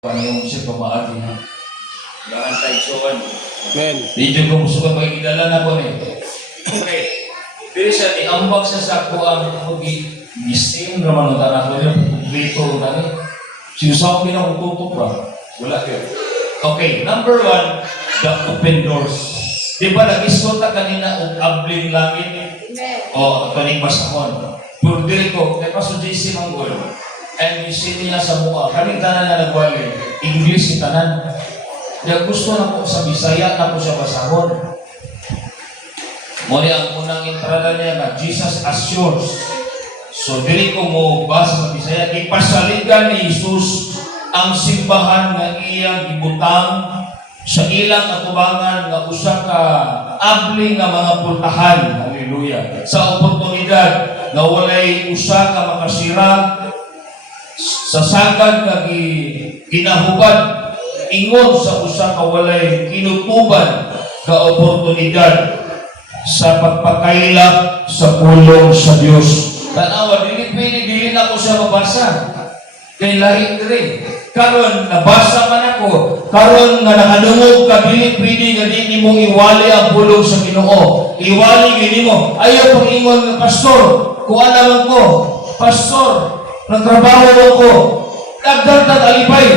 Panginoon siya pamaagi na. Lahan tayo suwan. Amen. Dito ko musukan pa ikidala na ko ni. Okay. Pero siya, iambak siya sa ako ang mag-gisim naman ang tanah ko niya. Dito na ni. Sinusama ko kinakutupok ba? Wala kayo. Okay. Number 1, the open doors. Di ba nag-iskota kanina ang abling langit? O, kaning masakon. Pero dili ko, kaya pa sa JC Manggol. And you see niya sa mukha, kaming tanan na nagwali, English si tanan. Kaya gusto na po sa Bisaya na po siya basahon. Muli ang unang entrada niya na, Jesus assures. So, dili ko mo basa sa Bisaya, ipasaligan ni Jesus ang simbahan nga iyang ibutang sa ilang atubangan nga usa ka abli nga mga pultahan. Hallelujah. Sa oportunidad na walay usa ka makasira sa sagad nga ginahubad ingon sa usa ka walay kinutuban ka oportunidad sa pagpakailap sa pulong sa Dios. Tanawa dili na ko siya mabasa. Kay lahi diri. Karon nabasa man ako, karon nga nakadungog ka dili pwede nga di nimo iwali ang pulong sa Ginoo. Iwali gid nimo. Ayaw pang ingon nga pastor, kuan naman ko, pastor, nagtrabaho ako, nagdagdag alipay.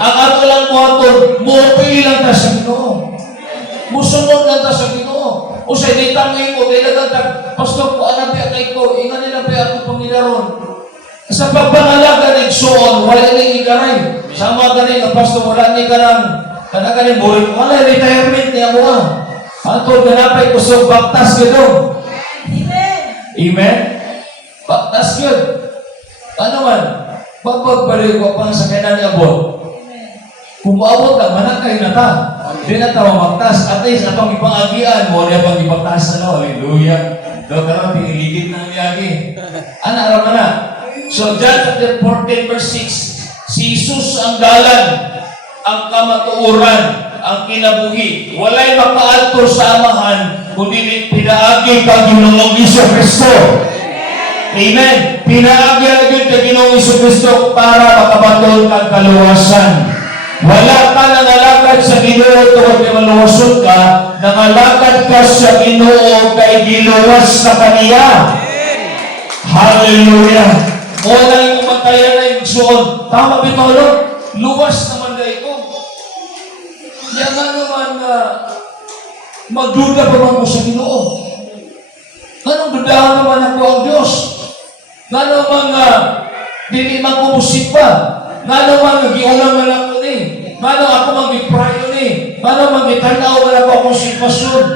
Ang ato lang mo aton, muupili lang ta sa Ginoo. Musunod lang ta sa Ginoo. O sa itangay mo, kaya nagdagdag, pastor, kuan na biya kay ko, ingan nila biya ako Panginoon. Sa pagpangalaga ng suon, wala nang igaray. Sama ganin, ang pastor, wala ni karang, kanaganin, burin, wala retirement niya mo. Antod ganapay ko sa baptas gito. Amen? Baptas yun. Ano man? Pagbalik ko pang sa kainan ni abot. Kung maabot ka, manakay na ta. Di na ta mamagtas. At least, atong ipangagian mo, di pang ipagtas na. Hallelujah. Doon ka naman, piniligid na niyagi. Anak raman na. So, John chapter 14, verse 6. Si Jesus ang dalan, ang kamatuuran, ang kinabuhi. Walay makaalto sa amahan, kundi pinaagi kang Ginoong Kristo. Amen. Pinaagi ang Ginoong Kristo para makabaton kang kaluwasan. Wala ka nangalakad sa Ginoo tungkol kay maluwasod ka, nangalakad ka sa Ginoo kay giluwas sa Kaniya. Hallelujah. O na yung umatayan na yung suon. Tama bitolo? Luwas naman dahil ko. Yan nga naman magduda pa man ko sa Ginoo. Anong dudahan naman ako ang Diyos? Nga naman dili man kumusip pa. Nga naman nagiulang man ako ni. Nga naman ako mag-prayo ni. Nga naman itanaw man ako akong sitwasyon.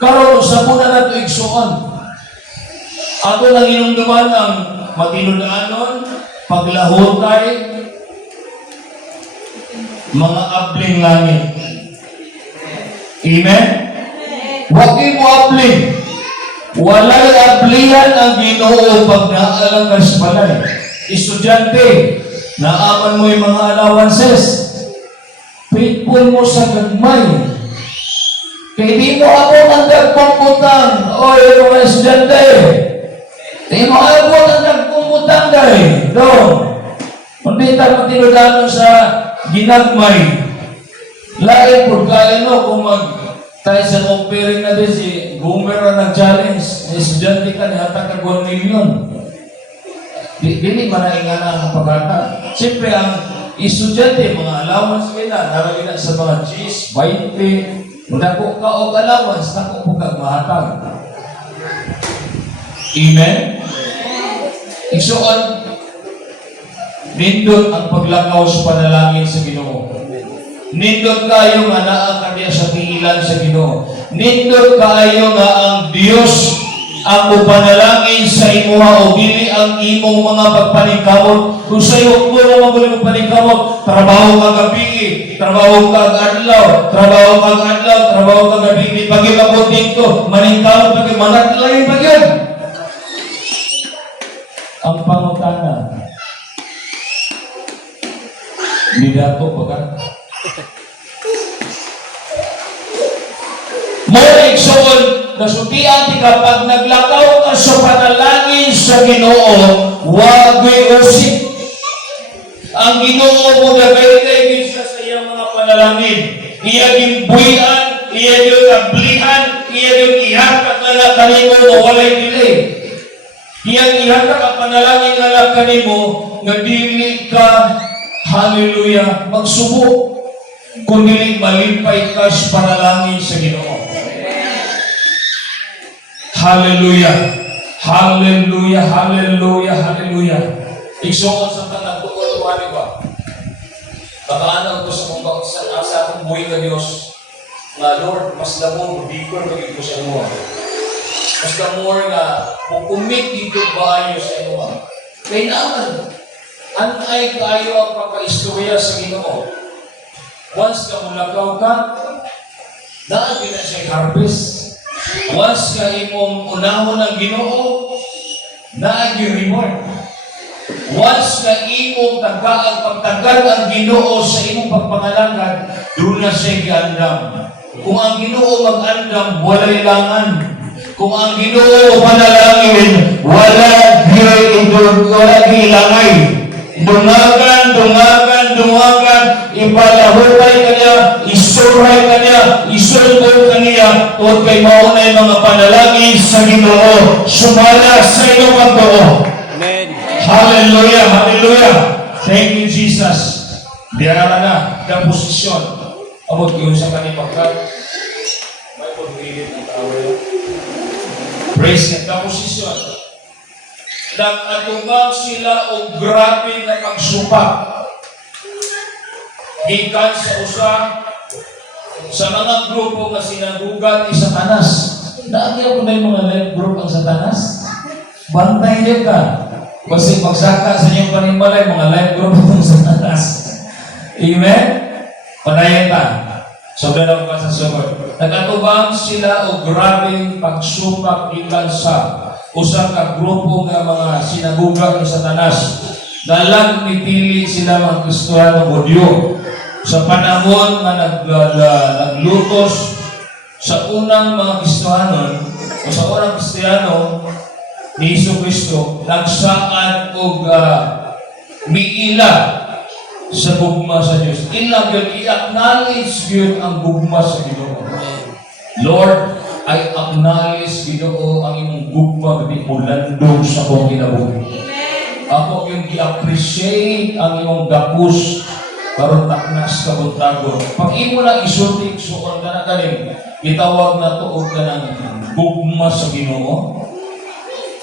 Karoon, sa muna na ito igsuon. Ako lang inunduman ang matinudaanon, paglahutay, mga abling langit. Amen? Huwag mo abling. Walay ablihan ang Ginoo pag naalagas palay. Estudyante, naaman mo yung mga allowances. Faithful mo sa gagmay. Kaya di mo ako ang nagpangutang. O, yung mga estudyante, di mo ako ang nagpangutang dahil. Doon. Hindi tayo tinudano sa ginagmay. Lain po kaya no, kung tayo sa comparing na din si Boomer na nag-challenge, estudyante ka, nihatag ka 1 million. Dili man na ingana ang pagkata. Siyempre, ang estudyante, mga allowance nila, naragin na sa mga cheese, 20, dako ka o allowance, dako po kagmahatag. Amen? Igsuon, nindot ang paglakaw sa panalangin sa Ginoo. Nindot kayo nga naa kaniya sa piilan sa Ginoo. Nindot kayo nga ang Dios ang upanalangin sa imuha o dili ang imong mga pagpaningkamot. Kung sa'yo mo na magulang paningkamot, trabaho ka gabi, trabaho ka adlaw, trabaho ka gabi, di pag-ibabot dito, maningkamot pag manatlayin pag yun. Ang pangutana, ni dato pagkat Morik soon, nasutian ti kapag naglakaw ka sa panalangin sa Ginoo, wag may usip. Ang Ginoo mo gagaytay siya sa iyang mga panalangin. Iya gimbuyan, iya yung kablihan, iya yung ihatag na kanimo mo walay delay. Iya ihatag ang panalangin na kanimo nga dili ka, hallelujah, magsubo. Kung dili malimpay ka sa panalangin sa Ginoo. Hallelujah. Hallelujah, hallelujah, hallelujah. Igsuon sa tanang tuon wali ba? Bakaanaw ko sa mga sa akong buhay ka Diyos, nga Lord, mas lamang bigor magiging ko sa inyo. Mas lamang nga mukumit dito ba ayo sa inyo. Kaya naman, antay kayo ang pagka-istorya sa Ginoo. Once ka mulagaw ka, naagin na siya'y harvest. Once ka imong unahon ng Ginoo, naagin reward. Once ka imong tagaan pagtagal ang Ginoo sa imong pagpangalangan, doon na siya giandam. Kung ang Ginoo mag-andam, wala ilangan. Kung ang Ginoo panalangin, wala ilangay. Dungagan, ipalahukay kanya, isuray kanya, isultol kanya, tuwag kay maunay mga panalangin sa Ginoo. Sumala sa iyong pagtuo. Amen. Hallelujah, hallelujah. Thank you, Jesus. Diara na, the posisyon. Abot ko sa kanyang pagkat. May pag-ilit ng tao. Praise God, the posisyon. Nag-atubang sila o grabe na pagsupak. Gikan sa usa sa mga grupo nga sinagugat ni Satanas. Naagyaw ko na yung mga live group ang Satanas. Bantay niyo ka. Kasi pagsaka sa inyong panimalay, mga live group ang Satanas. Amen? Panayan ka. So, dalaw ka sa sumod. Nag-atubang sila o grabe pagsupak gikan sa usang ka grupo nga mga sinagugat ni Satanas. Dalang nipili sila mga Kristiyano Budyo. Sa panahon na naglutos sa unang mga Kristiyano o sa unang Kristiyano ni Hesus Kristo, nagsaad o miila sa gugma sa Diyos. Ilang yun, i-acknowledge yun ang gugma sa Ginoo. Lord, I acknowledge Ginoo ang imong gugma gani mulandong sa akong kinabuhi. Ako yung i-appreciate ang imong gapos karon taknas ka buntago. Pag imo lang isulti suon ka na kanin, itawag na tuog ka ng gugma sa Ginoo.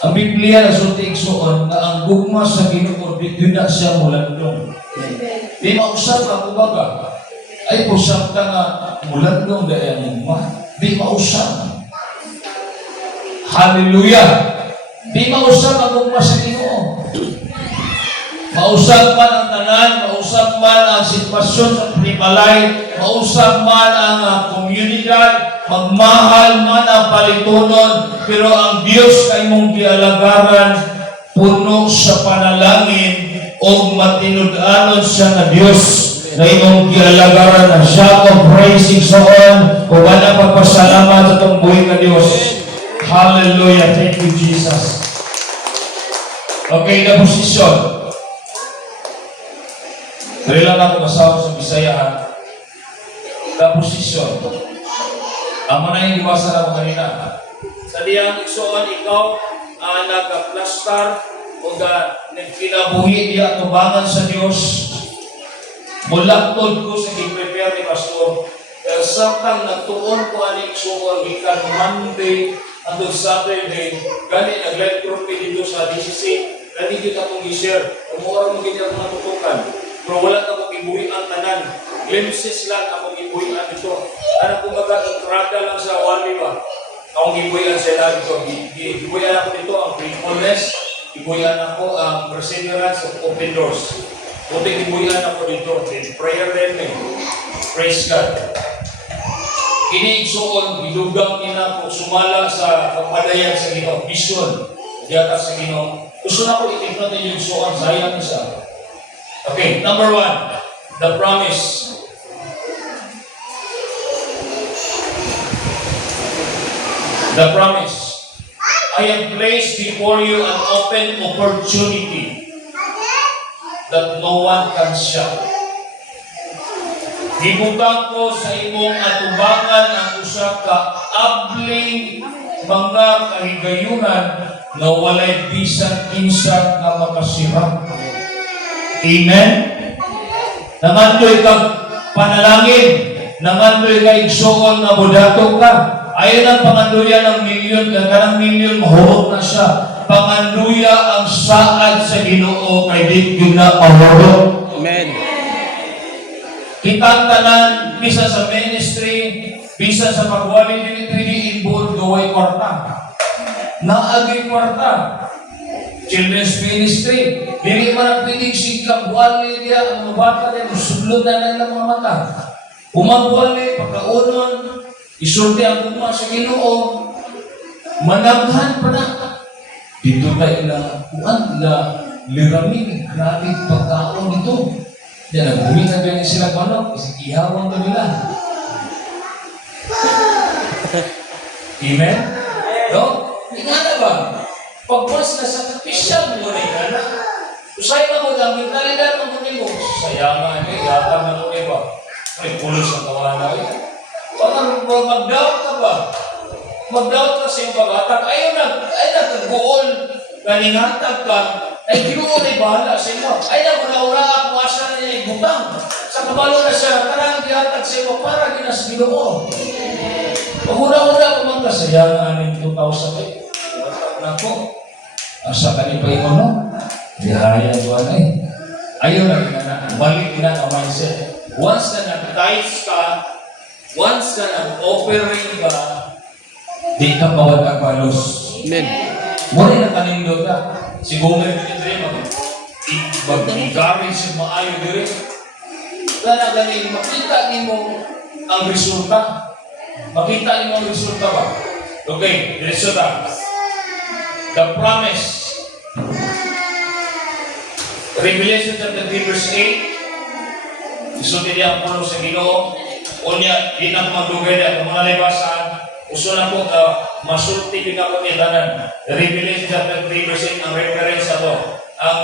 Ang Biblia nasulti suon na ang gugma sa Ginoo di na siya mulandong. Di mausap ka kumbaga. Ay usap ka nga mulandong dahil ang gugma. Di mausap. Hallelujah! Di mausap ang gugma sa Ginoo. Mausap man ang tanan, mausap man ang sitwasyon sa panimalay, mausap man ang komunidad, magmahal man ang palitunon, pero ang Diyos kay mong gialagaran, puno sa panalangin, o matinud-anon siya na Diyos, na imong gialagaran na siya o praising soon, o wala pagpasalamat sa itong buhay ka Diyos. Hallelujah! Thank you, Jesus. Okay, na posisyon. Dali lang ako masawa sa Bisaya. Na posisyon. Ang manay iwasan ako kanina. Sa diyang iksoon, ikaw nag-plastar o nagkinabuhi diya tubangan sa Diyos. Mulaktod ko sa i-prepare ni Pastor. Pero samtang nagtuon ko ang iksoon, ikan Monday, hanggang Saturday, gani nag-live group dito sa DCC, gani dito akong i-share. Umura mo ganyan ang matutukan. Pero wala na akong ibuhi ang tanan. Glimpses lang akong ibuhi ang ito. Ano kung mag-traga lang sa wali ba? Akong ibuhi ang sila dito. Ibuhi ako dito ang faithfulness. Ibuhi ako ang perseverance of open doors. Buti ibuhi ako dito. Prayer din eh. Praise God. Kiniigsoon, ilugang nila ko sumala sa kapadayan sa Ginoo. Vision. Diyan sa Ginoo. Gusto na ko itignan yung igsoon. Sayang isa. Okay, number 1, the promise. The promise. I have placed before you an open opportunity. that no one can shut. Gibutang ko sa imong atubangan ang usa ka abling mga kahigayunan na walay bisan kinsa nga makasira. Amen? Namandoy kag panalangin, namandoy ka igsuon na budato ka. Ayon ang panganduya ng milyon, kanang milyon mahurot na siya. Panganduya ang saad sa Ginoo kay di gyud na mahurot. Amen. Kitang tanan, bisa sa ministry, bisa sa pagwali din pwede involved gaway kwarta. Naagay kwarta. Children's ministry, dili man ang pwedeng sikap wali diya, ang mga bata diya, musulod na lang mga mata. Umagwali, pagkaunon, isulti ang kuma sa Ginoo, managhan pa na. Dito tayo na, kuan na, liraming, grabe pagkaon nito. Yan, nagbuhi na ganyan sila manok, ihawan ko nila. Amen? No? Nga na ba? Pagwas na sa kapisyal mo rin, na usay na mo lang, mentalidad mo mo, sayangan eh, yata na mo ba? Ay, pulos ang tawanan na eh. Mag-doubt ka ba? Mag-doubt ka sa iyong pag-atak. Ayaw na, kag-goal, galingatag ka, ay Ginoo ay bahala sa inyo. Ay na, una-una ako asa niya ibutang. Sa kabalo na siya, karang gihatag sa iyo para ginas Ginoo. Pag una-una ko man kasayangan ng 2008, nako, asa ka ni pa imo no? Dihaya ba na eh. Ayaw na na, balik na ang mindset. Once na nag-tithes ka, once na nag-offering ka, di ka bawat agbalos. Amen. Muna na kanindot ka. Siguro na rin mag-encourage yung maayo diri. Kaya galing, makita niyo mo ang resulta. Makita niyo ang resulta ba? Okay, resulta. The promise. Revelation chapter 3 verse 8. Isulti niya ang puno sa Ginoo. O niya, di na magdugay niya. Kung mga libasan, uso na po masulti din ako niya tanan. Revelation chapter 3 verse 8 ang reference ato. Ang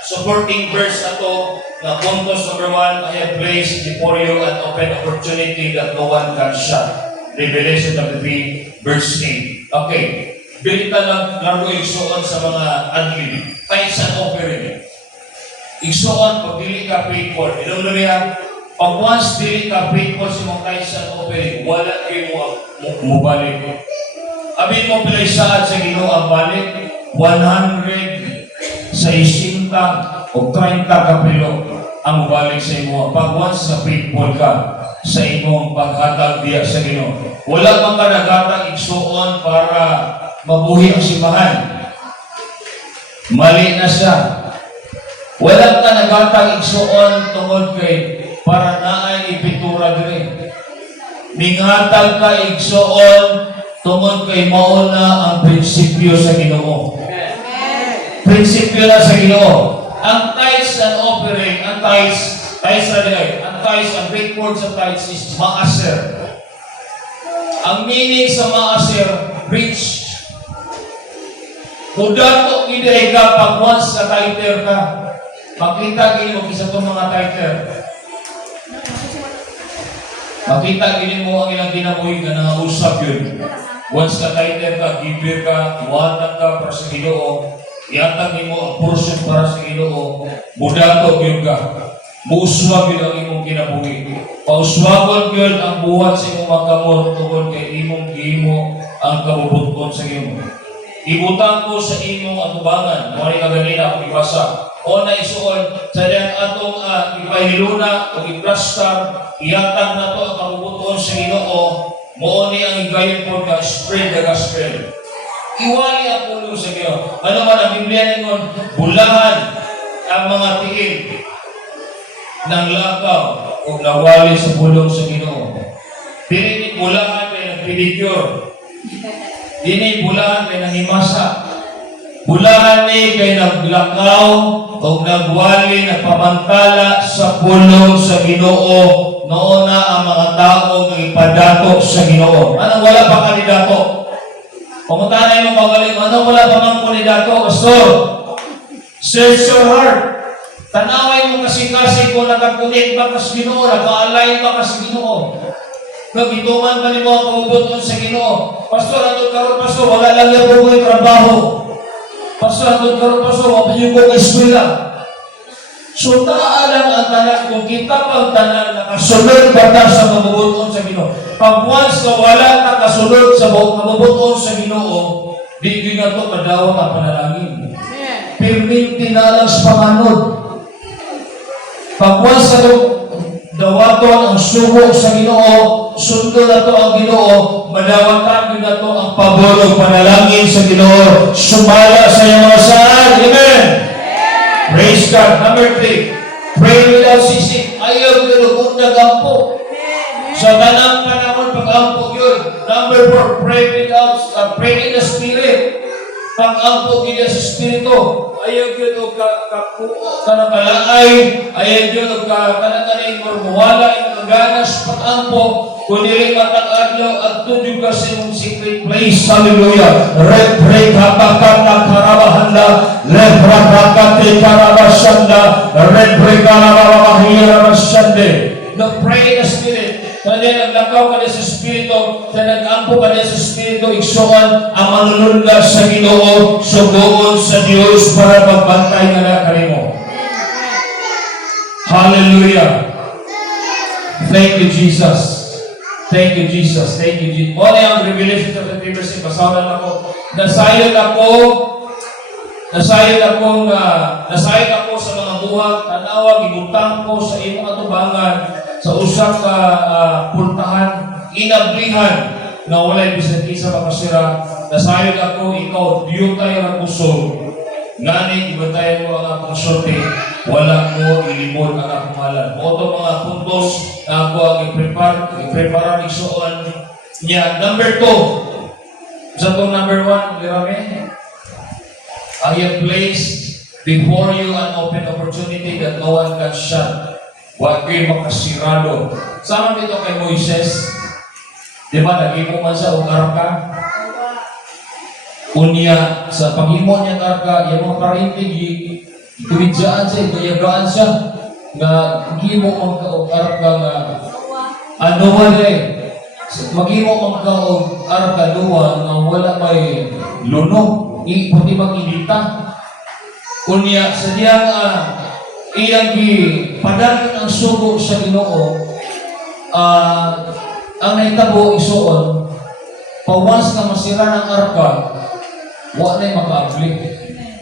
supporting verse ato na puntos number 1, I have placed before you an open opportunity that no one can shut. Revelation chapter 3 verse 8. Okay. Bilita lang laro igsuon sa mga admin. Tithes and offering. Igsuon pag dili ka paid for. Ilong lumihan, pag once dili ka paid for sa mga tithes and offering, wala kayo mo balik. Abin mo pilay saad sa Ginoo ang balik, 100 sa 60 o 30 kapilo ang balik sa imo. Pag once na paid for ka sa imong paghatag diya sa Ginoo. Wala bang ka nagatag igsuon para mabuhi ang simbahan. Mali na siya. Walang ka nagatang igsuon tungod kay para naay ipitura dire. Minghatag ka igsuon tungod kay mauna ang prinsipyo sa Ginoo. Prinsipyo na sa Ginoo. Ang tithes and offering, ang tithes ang big word sa tithes is maaser. Ang meaning sa maaser, rich. Kung dato hindi ka pag once na tither ka, makita gini mo kisa itong mga tither. Makita gini mo ang ilang kinabuhi ka na usap yun. Once na tither ka, giver ka, iwatag ka para sa Ginoo, iatag mo ang portion para sa Ginoo, budato yun ka. Muuswag yun ang imong kinabuhi. Pauswagon yun ang buhat sa imong magamot tungkol kay imong gihimo ang kabubuton sa Ginoo. Ibutang ko sa imong atubangan, mali kaganina akong ibasa. O na isuon, sa diyan atong ipahiluna o iplastar, iatag na to ang kabubuton sa Ginoo, mooni ang higayon po na spread the gospel. Iwali ang pulo sa Ginoo. Ano man ang Biblia ningon, bulahan ang mga tiil ng lakaw o nawali sa pulong sa Ginoo. Dili bulahan kay nagpedicure. Dini bulahan kay nangimasa. Bulahan ni kay naglakaw o nagwali, nagpamantala sa pulong sa Ginoo. Noon na ang mga tao nagipadato sa Ginoo. Anong wala pa kandidato? Pumunta na yung magaling, anong wala pa mang kandidato? Pastor, search your heart. Tanaway mo kasi kung nakakunik ba kas Ginoo, nakaalay ba kas Ginoo. Nagituman ba ni mo ang kabubuton sa Ginoo? Pastor, ato karon pastor, wala lang yung buhay trabaho. Pastor, ato karon pastor, wala yung buhay eskwela. So, taalang ang tanan, kung kita pang tanan, nakasunod ba ta sa kabubuton sa Ginoo? Pag once na wala na kasunod sa kabubuton sa Ginoo, di na ito madawang ang panalangin. Perminti na lang sa panganod. Pag once na dawaton ang sugo sa Ginoo, sundo na to ang Ginoo, madawatan na to ang paborong panalangin sa Ginoo. Sumala sa iyong mga saan. Amen! Praise God. Number 3, pray without ceasing. Ayaw nilugod na gampo. Sa tanang panahon, pag-ampo yun. Number 4, pray in the Spirit. Pag-ampo yun sa Espiritu. Ayaw yun o kanakalaay. Ayaw yun o kanakaling mormuwala. Yung ganas pag-ampo. Kung nilin matag-adlaw at tudyog ka sa iyong secret place. Hallelujah. Repre kapakata karabahanda. Lepra kakate karabasanda. Repre karabahirabasande. No, pray in the Spirit. Kaya naglakaw ka sa Espiritu, kaya nag-ampo ka sa Espiritu, iksuan ang manununda sa Ginoo, sugoon sa Diyos para magbantay nga na kanimo. Hallelujah. Thank you, Jesus. Thank you, Jesus. Thank you, Jesus. Ano yung Revelation chapter 3 verse 8? Basahan ako. Nasayod ako sa mga buhag, tanawa, gibutang ko sa imong atubangan, sa usang puntahan, inablihan, na wala'y bisan isa makasira. Nasayod ako, ikaw, diyo tayo ng puso. Ngani, ibatayan mo ang akong sorte, wala mo ilimod ang akong malan. O ito mga puntos na ako ang i-prepare isuon niya. Number 2. Sa itong number 1, lirame, I have placed before you an open opportunity that no one can shut. Huwag kayo makasirado. Sama dito kay Moises. Di ba, nag-imo man sa arka? Unya, sa paghimo niya arka, yung mga parintig, ituwidyaan siya, ituyagaan siya, nga maghimo ang arka nga, ano wala maghimo ang arka duwa nga wala may lunog. Pwede mag-inita. Kunya, sa diyang iyang padagin ang sugo sa Ginoo, ang naitabo isuon, pawas na masira ng arka, wala na yung maka-apply.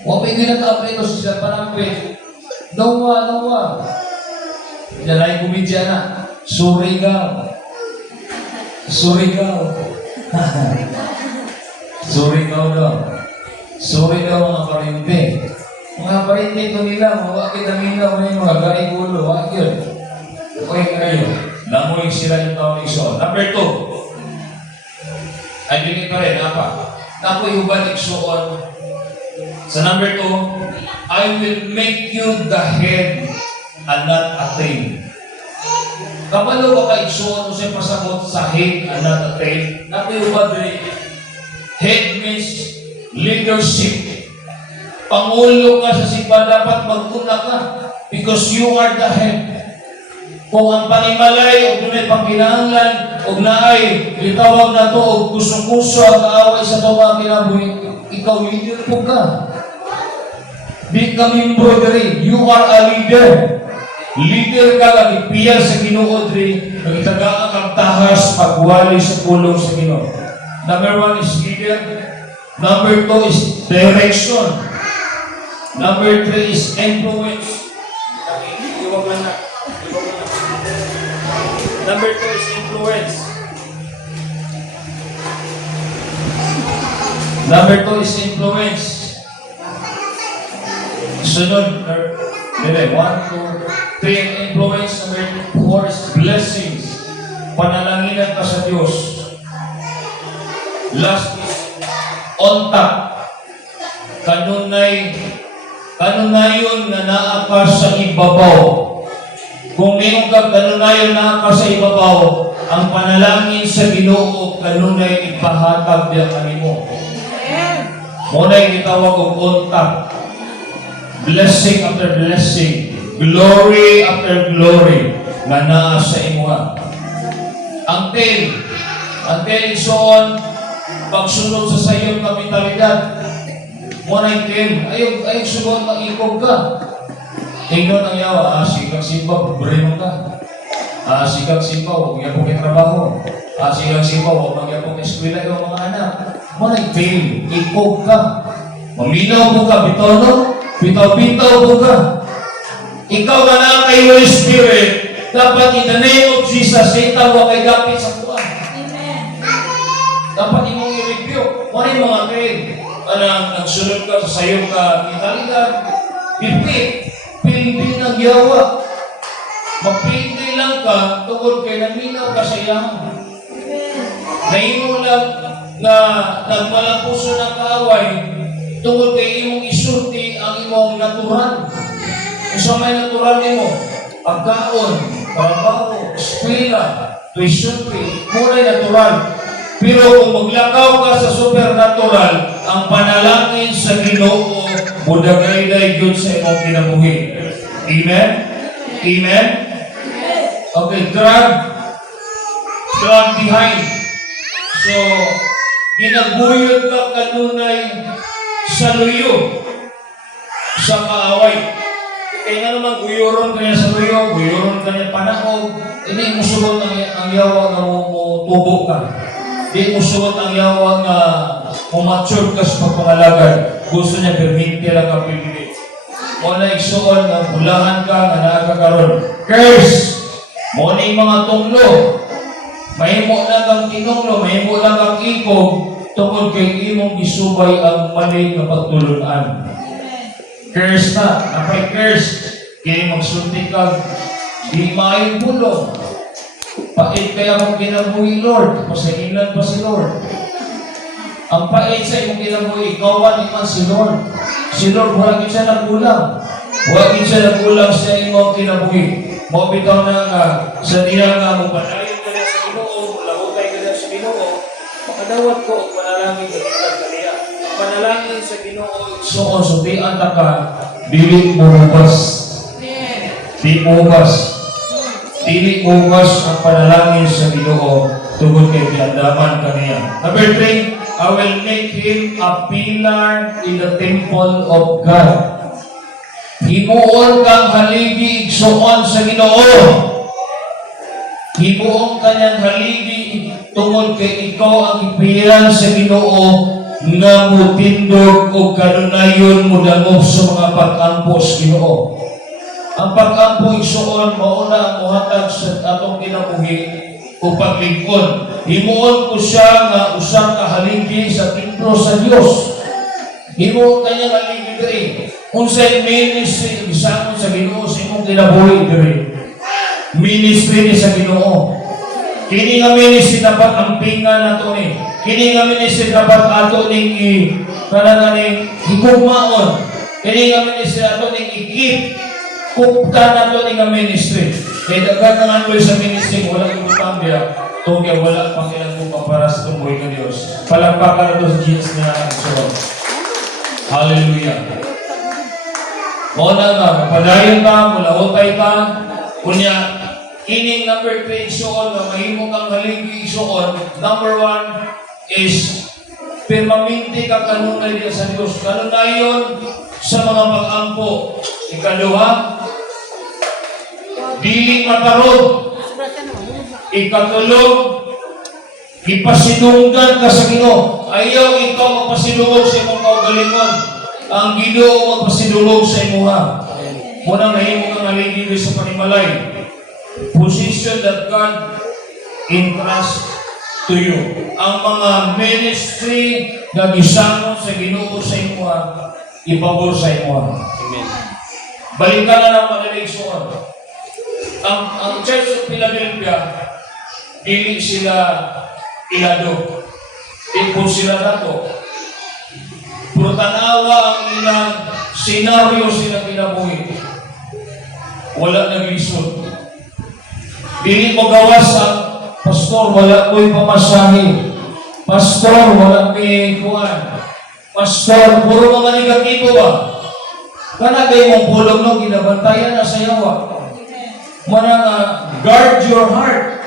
Wala pa yung nag-apply ko sa panapit. Nawa. Dalay kumidya na. Surigaw. Surigaw daw. Sorry daw mga parente. Mga parente ito nila, mga kita-mina, mga gari gulo, wag yun. Okay kayo. Lamuin sila yung taon iso. Number 2. Ay, bigay pa rin, apa? Napo yung balik soon. Sa number 2, I will make you the head and not a tail. Kapalo ba kayo isuon mo siya pasagot sa head and not a tail? Napo yung balik. Head means leadership. Pangulo ka sa simba, dapat mag-una ka because you are the head. Kung ang panimalay o dunay pangkinahanglan o naay itawag na to o kuso-kuso ang kaaway sa ito mga kinabuhi, ikaw leader po ka. Di ka membro diri. You are a leader. Leader ka lang ipiyal sa Ginoo diri, nagitagaan kang tahas pagwali sa pulong sa Ginoo. Number 1 is leader. Number 2 is direction. Number 3 is influence. Number 2 is influence. Number 2 is influence. Sunod, 1, 2, 3 influence. Number 4 is blessings. Panalanginan ka sa Diyos. Last is ontak. Kanunayon na naa ka sa ibabaw. Kung mayroon ka kanunayon na ka sa ibabaw, ang panalangin sa Ginoo kanunay ipahatag niya kanimo. Muna'y gitawag og ontak. Blessing after blessing. glory after glory nga naa sa imuha. Until igsoon pagsunod sa sayong kapitalidad. Muna'y kel, ayog sugon maikog ka. Tingnon ang yawa, sigang simba, pobreno ka. Sigang simba, huwag yapong trabaho. Sigang simba, huwag yapong eskwela yung mga anak. Muna'y kel, ikog ka. Maminaw po ka, bitono, bitaw-bitaw po ka. Ikaw na lang kay Holy Spirit, dapat in the name of Jesus, Satan, huwag kay gapit sa kuwan. Dapat imong i-review. Muna yung mga kain. Nagsunod ka sa sayong kapitalidad. Pilipin ng yawa. Magpilipin lang ka, tungkol kay naminaw ka sa iyahan. Nahimo lang na nagmalampuso ng kaaway, tungkol kay imong isulti ang imong natural. Kung sa may natural mo, pagkaon, trabaho, eskwela, tuition fee, muna natural. Pero kung maglakaw ka sa supernatural, ang panalangin sa Ginoo mudagay-day yun sa imong kinabuhi. Amen? Amen? Okay, drug behind. So, ginaguyod ka kanunay sa luyo, sa kaaway. Kaya nga naman, guyuron kanya sa luyo, guyuron kanya panahog, hindi mo sugot ang yawa na tubo ka. Hindi mo sugot ang yawa na umature ka sa pagpangalagad. Gusto niya perminte lang ang pipili. Muna igsuon na bulahan ka na nakakaroon. Curse! Muna yung mga tunglo. Mahimo lang kang tinunglo, mahimo lang kang ikog, tungkol kay imong isubay ang mali na pagtulunan. Curse na, napay curse. Kaya magsuntik ka, di maayong pulong. Pait kaya mong ginabuhi, Lord. Pasahilan pa si Lord. Ang pait sa imong ginabuhi, ikaw naman si Lord. Si Lord, wala siya nagkulang. Wala siya nagkulang sa imong ginabuhi. Mabitaw na nga, sa niya nga mo panayon ka na sa Ginoo, lahutay ka na sa Ginoo, makadawat ko, panalangin ka na kaniya. Panalangin sa Ginoo, so sutian ta ka, dili mo ubas. Di mo ubas. Dili mo ubas ang panalangin sa Ginoo tungkol kay kiandaman kaniya. Number 3, I will make him a pillar in the temple of God. Himuon kang haligi igsuon sa Ginoo. Himuon kanyang haligi tungkol kay ikaw ang ipilan sa Ginoo nga mutindog o kanunayon mo dangog sa mga pag-ampo sa Ginoo. Ang pag-ampo igsuon mauna ang muhatag sa atong kinabuhi o paglingkod. Himuon ko siya nga usang kahaligi sa templo sa Dios. Himuon kanyang haligi diri. Unsay ministry bisangon sa Ginoo sa imong kinabuhi diri. Ministry ni sa Ginoo. Kini nga ministry dapat ampingan nato ni. Kini nga ministry dapat ato ning kanang higugmaon. Kini nga ministry ato ning ikip. Kupta nato ning nga ministry. Kaya dagat nga sa ministry wala ibutang biya. Tungkol wala pang ilang mo para sa tumuhay ng Diyos. Palagpakan na sa Jesus na nagsunod. Hallelujah. Muna nga, mapadayon ka, mulaotay ka, kunya, ining number 3 igsuon, na mahimo kang haligi igsuon. Number 1 is, permanente ka kanunay niya sa Diyos. Kanunayon sa mga pag-ampo. Ikaduha, dili matarod. Ikatulog, ipasinunggan ka sa Ginoo. Ayaw ikaw magpasinulog sa imong kaugalingon. Ang Ginoo magpasinulog sa imuha. Muna mahimo kang haligi sa panimalay. Position that God entrust to you. Ang mga ministry na gisangon sa Ginoo sa imuha, ipabor sa imuha. Amen. Balikan na ng madaling suon. Ang Church of Philadelphia, dili sila ilado. Ipon sila nato. Pero tanawa ang ilang senaryo sila kinabuhi. Wala naglisod. Dili mo gawas ang pastor, wala ko'y pamasahe. Pastor, wala may kuhan. Pastor, puro mga negatibo ba? Kanagay mong pulong no, ginabantayan na sa yawa. Manang guard your heart.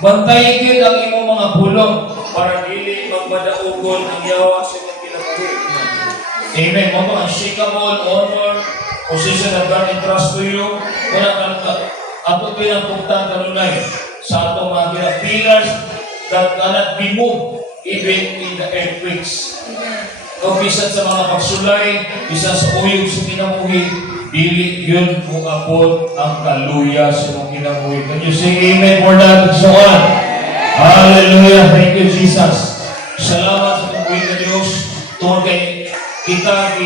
Bantayin yun ang imong mga pulong para dili magmadaugon ang yawa sa imong kinabuhi. Amen. Mga ang shikamon, honor, position of God and trust to you. Wala ka ato pinagpuntan kanunay sa atong mga pillars that cannot be moved even in the earthquakes. O bisan sa mga pagsulay, bisan sa uyog sa kinabuhi, dili yun kung abot ang kaluya sa mga kinabuhi. Can you say amen for that? So on. Hallelujah. Thank you, Jesus. Salamat sa pagbuhin na Diyos. Tungkol kay kita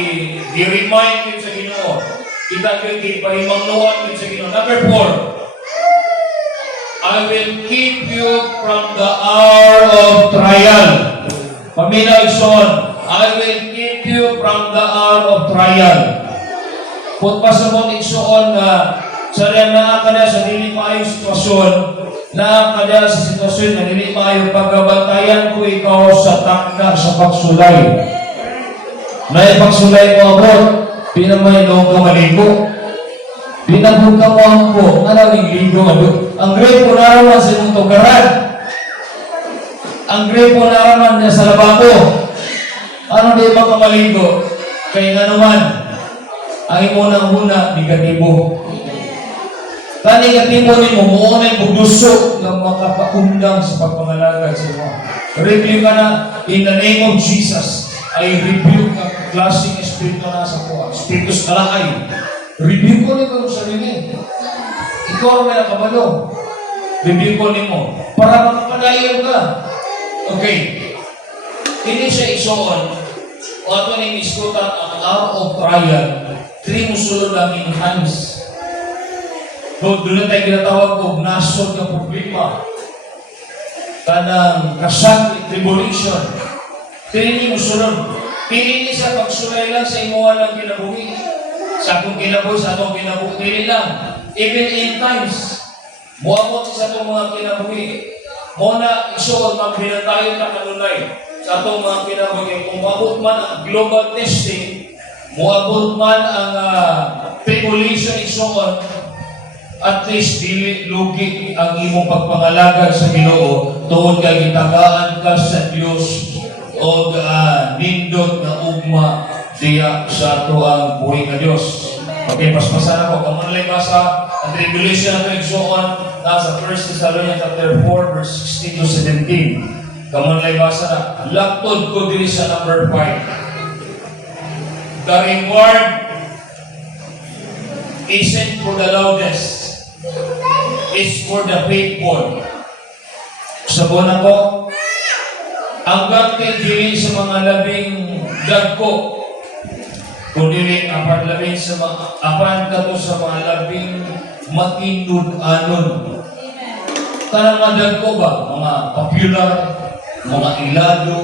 i-remind yun sa Ginoo. Kita i-pahimangnuan yun sa Ginoo. Number 4. I will keep you from the hour of trial. Paminaw son, I will keep you from the hour of trial. Kung pa sa mong igsoon na sa nakakala sa dili maayong sitwasyon, nakakala sa sitwasyon na dili maayong pagkabantayan ko ikaw sa takna sa pagsulay. May pagsulay mo abot, pinamay noong kamaligo. Pinagbuka mo ang po, maraming ligo. Ang great po naraman sa itong tugaran. Ang great po naraman niya sa lababo. Ano di ba kamaligo? Kaya nga naman, ang imunang-una, negatibo. Kaya negatibo ni mo, muna yung bugdusok ng makapakundang sa pagpangalagad sa iyo. Review ka na, in the name of Jesus, I rebuke ang klaseng espiritu na sa kuha. Espiritus kalahay. Review ko nito sa sarili. Ikaw ang may nakabalo. Review ko nito. Para makapadayon ka. Okay. Hindi siya isoon. O ato ni iskutan ang hour of trial. 3 musulod ang in hands. Doon na tayo ginatawag ko, nasod ng problema. Kanang kasag, tribulation. Tini musulod. Pinili sa pagsulay lang sa imuha ng kinabuhi. Sa akong kinabuhi, sa atong kinabuhi. Pinili lang. Even in times, muamot sa atong mga kinabuhi. Muna isuod, magbinatayon na kanunay sa atong mga kinabuhi. Kung maabot man ang global testing, muabot man ang tribulation isuod, at least dili lugi ang imong pagpangalagad sa Ginoo tungod kay gitagaan ka sa Dios o nindot na ugma diya sa ato ang buhay nga Dios. Okay, paspasan ako. Kamon lang basa ang tribulation na isuon nasa 1 Thessalonians chapter 4 verse 16 to 17. Kamon lang basa na laktod ko diri sa number 5. The reward isn't for the loudest. Is for the faithful. Sabon ako, hanggang dili sa mga labing dagko, kundi apan labing sa mga apan kato sa mga labing matinud-anon. Kanang mga dagko ba? Mga popular, mga ilado,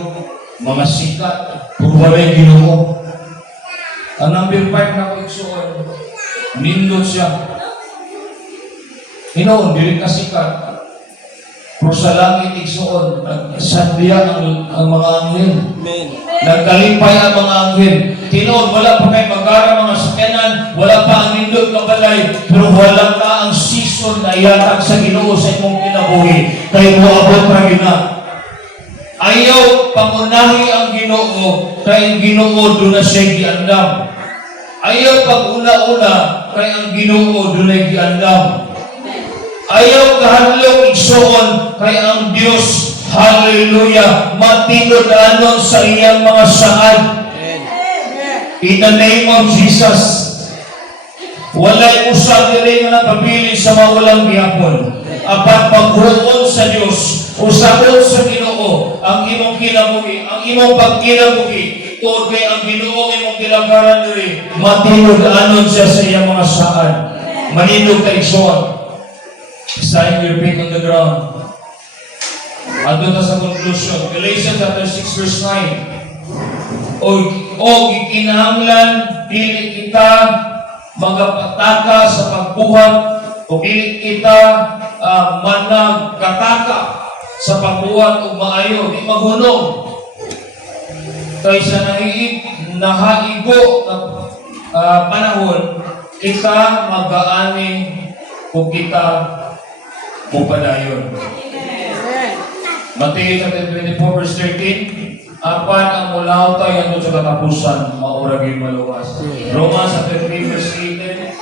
mga sikat, purwalay Ginoo. Ang number 5 na iksuon, nindot siya. Inoon, dili ka sikat. Pero sa langit igsuon, nagsandiya ang mga anghel. Nagkalipay ang mga anghel. Tinoon, wala pa kayo magara mga sakyanan, wala pa ang nindot kabalay, pero wala ka ang season na iatag sa Ginoo sa imong kinabuhi. Kaya moabot ra gina. Ayaw pangunahi ang Ginoo, kaya ang Ginoo doon na siya giandam. Ayaw pag-una-una, kaya ang Ginoo doon na giandam. Ayaw kahadlok igsuon kay ang Dios, hallelujah, matinod-anon sa iyang mga saad. In the name of Jesus, walay usab diri nga napabili sa mawalang gihapon. Apan paghuon sa Dios, usabon sa Ginoo ang imong kinabuhi, ang imong pagkinabuhi. Tuod kay ang Ginoo imong kilagaran diri, matinod-anon siya sa iyang mga saad. Manindog ka igsuon. Sign your feet on the ground. Adto ta sa conclusion. Galatians chapter 6 verse 9. O gikinahanglan dili kita magapataka sa pagbuhat o dili kita managkataka sa pagbuhat ug maayo di maghunong kaysa nahaigo panahon, kita mag-aani o kita mupadayon. Matthew chapter 24 verse 13, apan ang mulaw tayo andun sa katapusan, mauragin maluwas. Romans chapter 3 verse 18,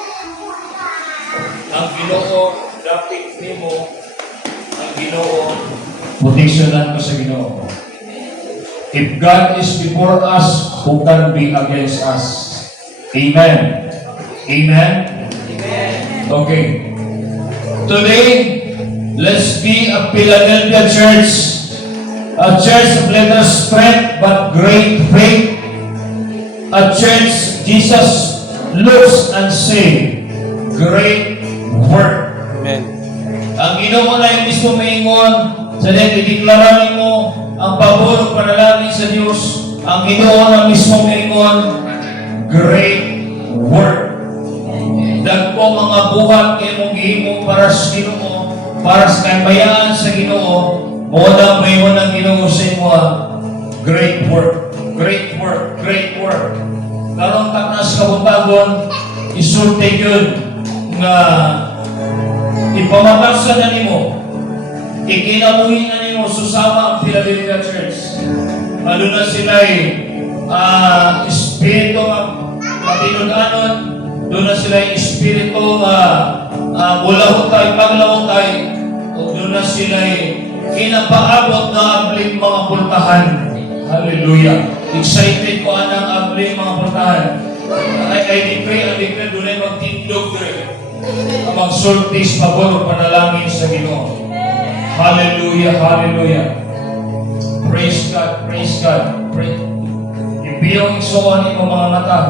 ang Ginoo dapit nimo, ang Ginoo proteksyonan ko sa Ginoo. If God is before us, who can be against us? Amen. Amen. Okay. Today, let's be a Philadelphia church, a church of little strength but great faith, a church Jesus looks and say, great work. Amen. Ang Ginoo na yung mismo maingon, sa diklara mo ang pabor panalangin sa Diyos, ang Ginoo na mismo maingon, great work. Dagko mga buhat kay mong gihimo para sa Ginoo, para sa kayamayan sa Ginoo, mo na mayon ang Ginoo sa imo, great work, great work, great work. Karon taknas kabutagon, isulti yun nga ipamatasan na nimo, ikinabuhi na nimo susama ang Philadelphia Church. Ano na sila'y espiritu matinudanon, doon na sila'y espiritu bulahot tayo, paglawot tayo, o doon na sila'y kinapaabot na abling mga pultahan. Hallelujah. Excited ko anang abling mga pultahan. I declare, doon ay magtindog rin. Ang magsultis, pabor, panalangin sa Ginoo. Hallelujah, hallelujah. Praise God, praise God. Ibiyong isuon mo mga mata.